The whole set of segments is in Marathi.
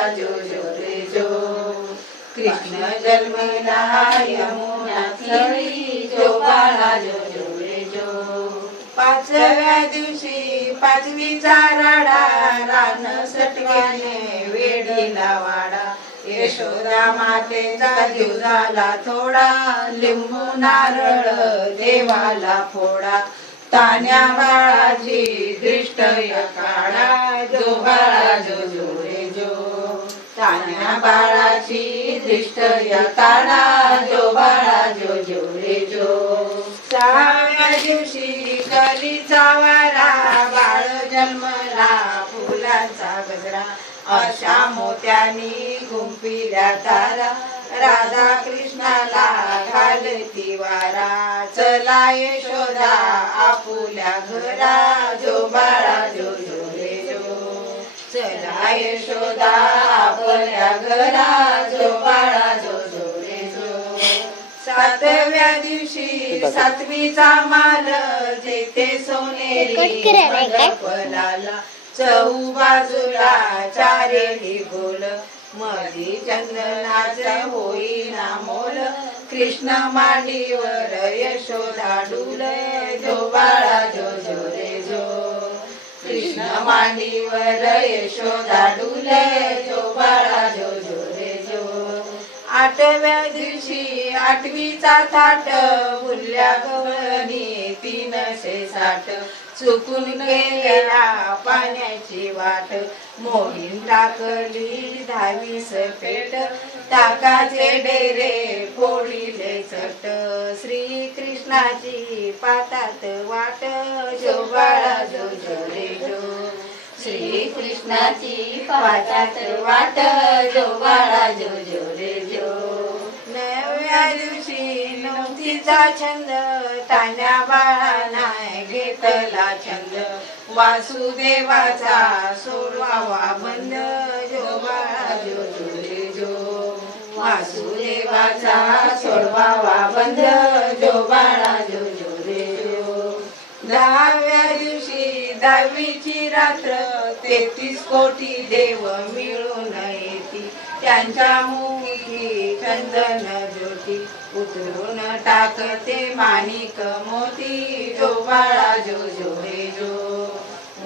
बाळा जो जो रे जो। कृष्ण जन्मला यमुना तीरी जो बाळा जो जो रे जो। पाचव्या दिवशी पाचवीचा राडा रान सटव्याने वेडीला वाडा। यशोदा मातेचा जीव झाला थोडा लिंबू नारळ देवाला फोडा। तान्या बाळाची दृष्ट काढा जो बाळा जो जो रे जो। तान्या बाळाची दृष्ट काढा जो बाळा जो जो रे जो। सहाव्या दिवशी कलीचा वारा बाळ जन्मला फुलांचा गजरा। अशा मोत्यानी गुंफिल्या तारा राधा कृष्णाला घालती वारा। चला यशोदा आपुल्या घरा जो बाळा जो जो रे जो। चला यशोदा आपल्या घरा जो बाळा जो जो रे जो। सातव्या दिवशी सातवीचा माल जेथे सोनेरी फलाला। चहू बाजूला चारेही बोल मधी चंदनाचे होईना मोल। कृष्ण मांडीवर यशोदा डुल जो बाळा जो जो रे जो। कृष्ण मांडीवर यशोदा डुल जो बाळा जो जो रे जो। आठव्या दिवशी आठवीचा थाट भुलल्या गवळणी 360 चुकून गेलेला पाण्याची वाट। मोहीम टाकली 10-20 पेट ताकाचे डेरे फोडिले चट। श्री कृष्णाची पातात वाट जो बाळा जो जो रे जो। श्री कृष्णाची पातात वाट जो बाळा जो जो रे जो। नवव्या दिवशी नवतीचा छंद तान्या बाळांना घेतला छंद। वासुदेवाचा सोडवावा बंद जो बाळा जो जो रे जो। वासुदेवाचा सोडवावा बंद जो बाळा जो जो रे जो। 10व्या दिवशी 10वीची रात्र 33 कोटी देव मिळून येती। त्यांच्या मुखी चंदन ज्योती उतरून टाकते माणिक मोती जो बाळा जो जो रे जो।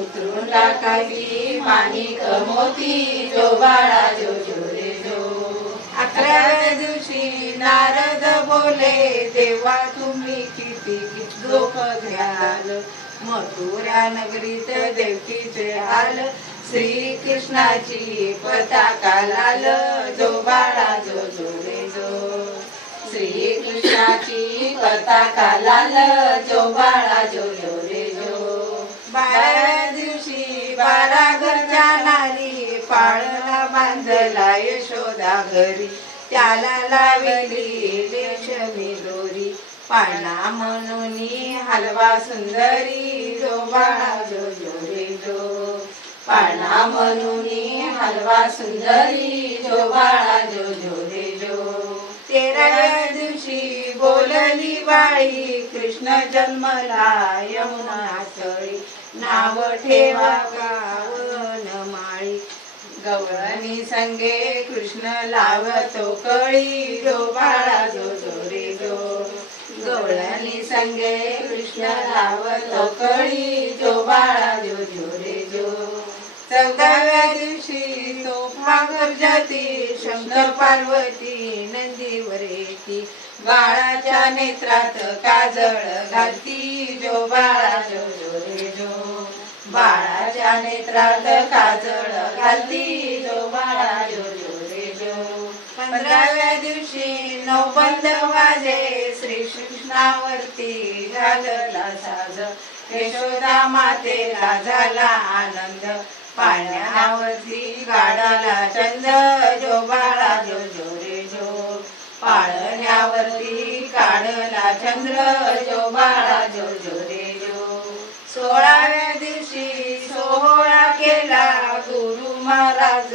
उतरून टाकती माणिक मोती जो बाळा जो जो रे जो। 11व्या दिवशी नारद बोले देवा तुम्ही किती दुःख घ्याल। मथुरा नगरीत देवकीचे हाल श्री कृष्णाची पताका लाल जो बाळा जो जो रे जो। श्री कृष्णाची पताका लाल जो बाळा जो जो रे जो। 12व्या दिवशी 12 घरच्या नारी पाळणा बांधला यशोदा घरी। त्याला लावली रेशमी दोरी पाळणा म्हणून हलवा सुंदरी जो बाळा जो जो रे जो। पाळणा म्हणून हलवा सुंदरी जो बाळा जो जो रे जो। 13व्या दिवशी बोलली बाळी कृष्ण जन्मला यमुना तळी। नाव ठेवा कावन माळी गवळणी संगे कृष्ण लावतो कळी जो बाळा जो जो रे जो। गवळणी संगे कृष्ण लावतो कळी जो बाळा जो जो रे जो। 14व्या दिवशी तोफा गर्जती शंकर पार्वती नंदीवर येती। बाळाच्या नेत्रात काजळ घालती जो बाळा जो जो रे जो। बाळाच्या नेत्रात काजळ घालती जो बाळा जो जो रे जो। 15व्या दिवशी नवबंद वाजे श्री कृष्णावरती झाला साज। यशोदा मातेला झाला आनंद पाळण्यावरती गाडाला चंद जो बाळा जो जो रे जो। पाळण्यावरती काढला चंद्र जो बाळा जो जो रे जो। 16व्या दिवशी सोहळा केला गुरु महाराज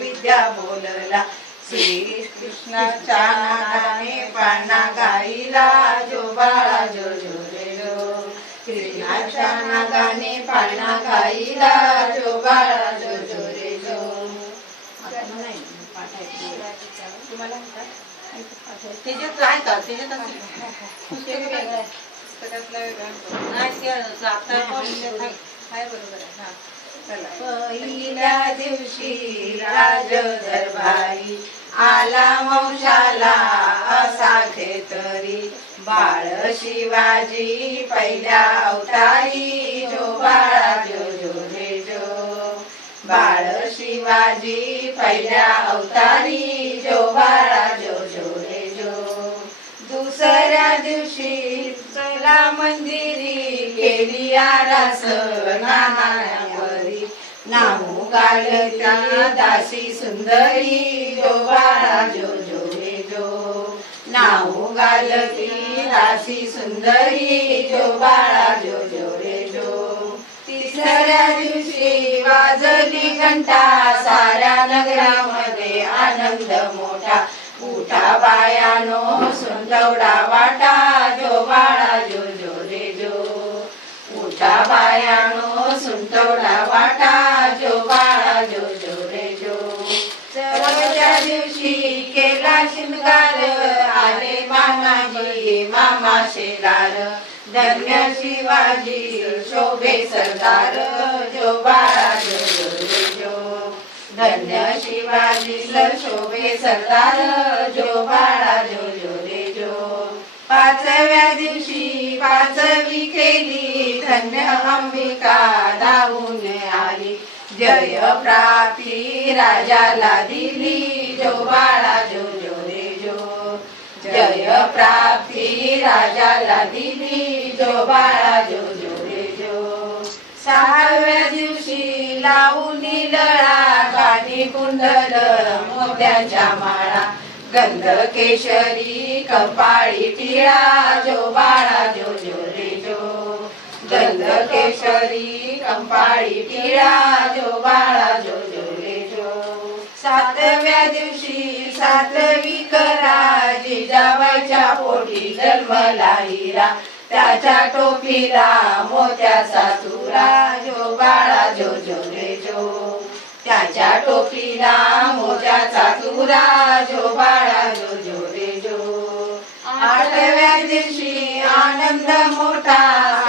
विद्या बोलला। श्री कृष्णाच्या नादाने पाळणा गाईला जो बाळा जो जो रे जो। कृष्णाच्या नादाने पाळणा गाईला जो बाळा जो जो रे जो। तुम्हाला त्याच्यात आहे का त्याच्यात पहिल्या दिवशी राज दरबारी आला वंशाला असा खेतरी बाळ शिवाजी पहिल्या अवतारी जो बाळा जो जो रे जो बाळ शिवाजी पहिल्या अवतारी जो बाळा जो जो रे जो दुसऱ्या दिवशी चला मंदिरी केली आरास नानावरी नामू गालती दासी सुंदरी जो बाळा जो जो रे जो नामू गालती दासी सुंदरी जो बाळा जो जो रे जो तिसऱ्या दिवशी वाजली घंटा साऱ्या नगरामध्ये आनंद मोठा उठा बायानो सुंदवडा वाटा जो बाळा जो जो रे जो उठा बायानो सुंदवडा वाटा जो बाळा जो जो रे जो चौथ्या दिवशी केला शिंगार आले मामाजी मामा शेलार धन्य शिवाजी शोभे सरदार जो बाळा जो जो रे जो धन्य शिवाजी शोभे सरदार जो बाळा जो जो रे जो पाचव्या दिवशी पाचवी केली धन्य अंबिका धावून आली जय प्राप्ती राजाला दिली जो बाळा जो जो रे जो जय प्राप्ती राजाला दिली जो बाळा जो जो रे जो सहाव्या दिवशी लावूनी लळा कानी कुंडल मोत्यांच्या माळा गंध केशरी कपाळी टिळा जो बाळा जो जो रे जो गंध केशरी कपाळी टिळा जो बाळा जो जो रे जो सातव्या दिवशी सातवी करा जिजाबाईच्या पोटी जन्मला हिरा त्याच्या टोपीला मोत्याचा तुरा जो बाळा जो जो रे जो त्याच्या टोपीला मोत्याचा तुरा जो बाळा जो जो रे जो आठव्या दिवशी आनंद मोठा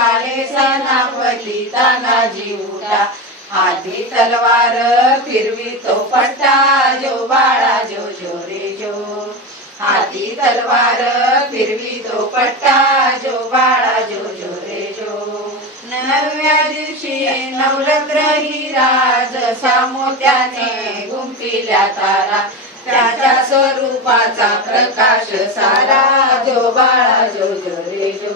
आले सेनापती तानाजी उठा हाती तलवार फिरवी तो पट्टा जो बाळा जो जो रे जो हाती तलवार फिरवी तो पट्टा जो बाळा जो जो रे जो नवव्या दिवशी नवरत्न हिरा जसा मोत्याने गुंफिल्या तारा त्याच्या स्वरूपाचा प्रकाश सारा जो बाळा जो जो रे जो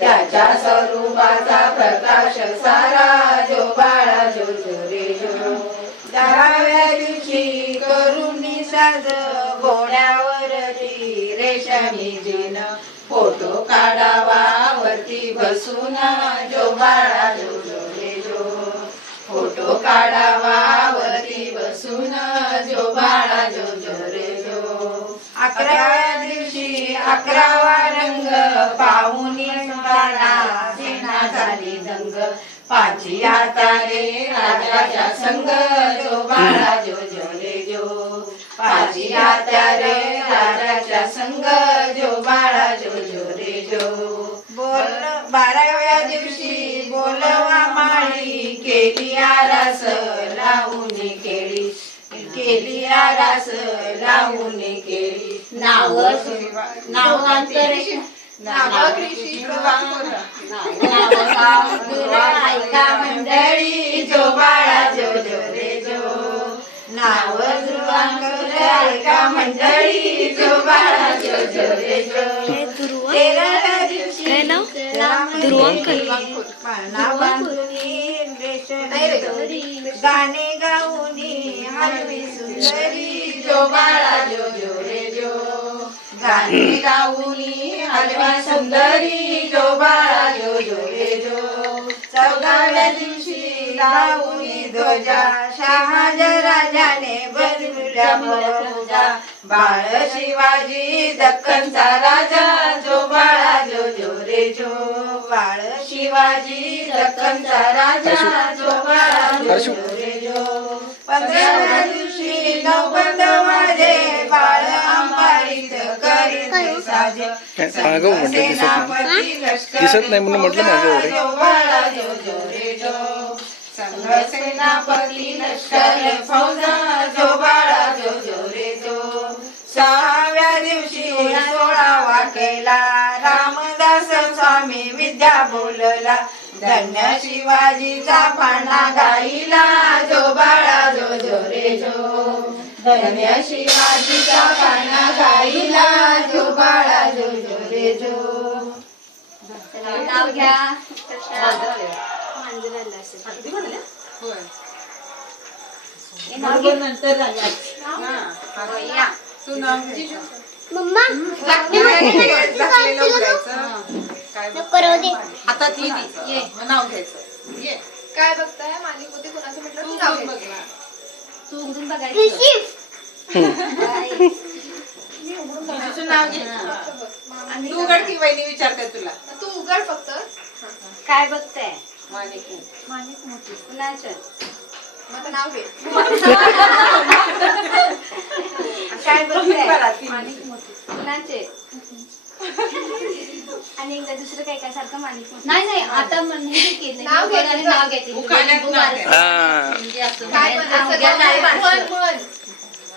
त्याच्या स्वरूपाचा प्रकाश सारा जो बाळा जो जो रे जो दहाव्या दिवशी करुणी साज घोड्यावरती रेशमी जिन फोटो काढावा वरती बसून जो बाळा जो जो रे जो फोटो काढावा वरती बसून जो बाळा जो जो रे जो अकराव्या दिवशी 11वा रंग पाहुणी बाळा सेना झाली दंग पाची हाताने राजाच्या संग जो बाळा जो जो रे जो पाची हाताने राजाच्या संग जो बाळा जो जो रे जो बोल 12व्या दिवशी बोलवा माळी केली आरास लावून केली आरास लावून केली नाव ऐका मंडळी जो बाळा जो जो रे जो नाव ध्रुवांकर ऐका मंडळी जो बाळा जो जो रे जो 13व्या दिवशी गाणे गाऊनी हलवी सुंदरी जो बाळा जो जो रे जो गाणे गाऊनी हलवी सुंदरी जो बाळा जो जो रे जो 14व्या दिवशी लावूनी ध्वजा शहाजराजाने बदलूल्या फौजा बाळ शिवाजी दक्खनचा राजा जो बाळा जो जो रे जो बाळ शिवाजी दक्खनचा राजा जो बाळा जो जो रे जो 15व्या दिवशी नौबंद वाजे मागं म्हटलं दिसत नाही. दिसत नाही म्हणून म्हटलं मागं वरे. जो बाळा जो जो रे जो संघ सेनापती लष्कर फौजा जो बाळा जो जो रे जो 6व्या दिवशी 16वा केला रामदास स्वामी विद्या बोलला धन्य शिवाजीचा पाना गाईला जो बाळा जो जो रे जो धन्य शिवाजीचा पाना गाईला जो बाळा जो जो रे जो नाव घ्या नंतर तू नाव आता ती नाव घ्यायचं ये काय बघताय मालिकोती कोणाचं म्हटलं तू नाव घे. तू उघडून बघायचं नाव घे तू उघड की वहिनी विचारते तुला तू उघड फक्त. काय बघताय माणिक मोठी कुणाचं मग आता नाव घे. काय बघताय माणिक मोठी कुणाचे आणि एकदा दुसरं काय काय सारखं माणिक मोठी नाही नाही आता नाव घ्यायचं. नाव घ्यायचे हा. म्हणजे असं काय पण नाव असं घ्या, काय नाव म्हण, घ्यायचं. म्हण.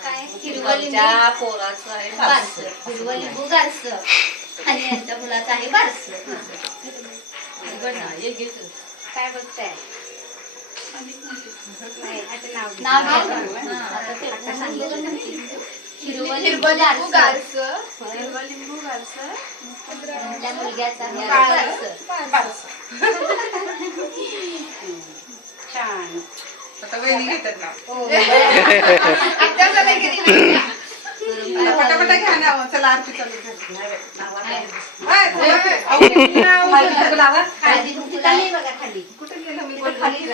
काय हिरवलिंबू पोराचं आहे बारसं हिरवलिंबू गारसं आणि यांच्या मुलाचं आहे बारसं काय बघताय नाही, आता नाव घ्या. आता ते आता सांगितलं ना. हिरवलिंबू गारसं. हिरवलिंबू गारसं. त्या मुलग्याचा आहे बारसं. छान आता वहिनी घेतात ना आता झालं की नाही? पटापटा घ्या ना चला आरती चालू खाली खाली बघा खाली कुठे गेलं मी तिथं खाली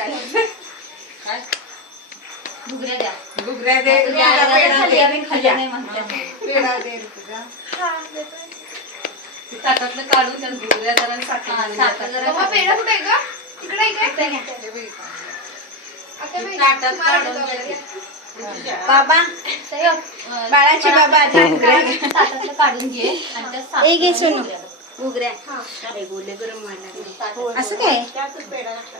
काय घुगऱ्या द्या घुगऱ्या दे तुझ्या आईला खाली आम्ही खाल्ल्या नाही म्हणतात. पेढा दे तुझा हा, देतोय. ताटातलं काढून त्यात घुगऱ्या जरा हा, साखर जरा मग पेढा कुठे आहे ग? इकडे आहे काय? इथं घ्या. हे बघ इथं. आता बाई, ताटात तुम्हाला काढून देतो. घ्या. बाबा बाळाची बाबा आता ताटातलं काढून घे आणि त्यात साखर ए घे सोनू. घुगऱ्या. घुगऱ्या अरे, गोले गरम व्हायला लागले. असं काय त्यातच पेढा घातला.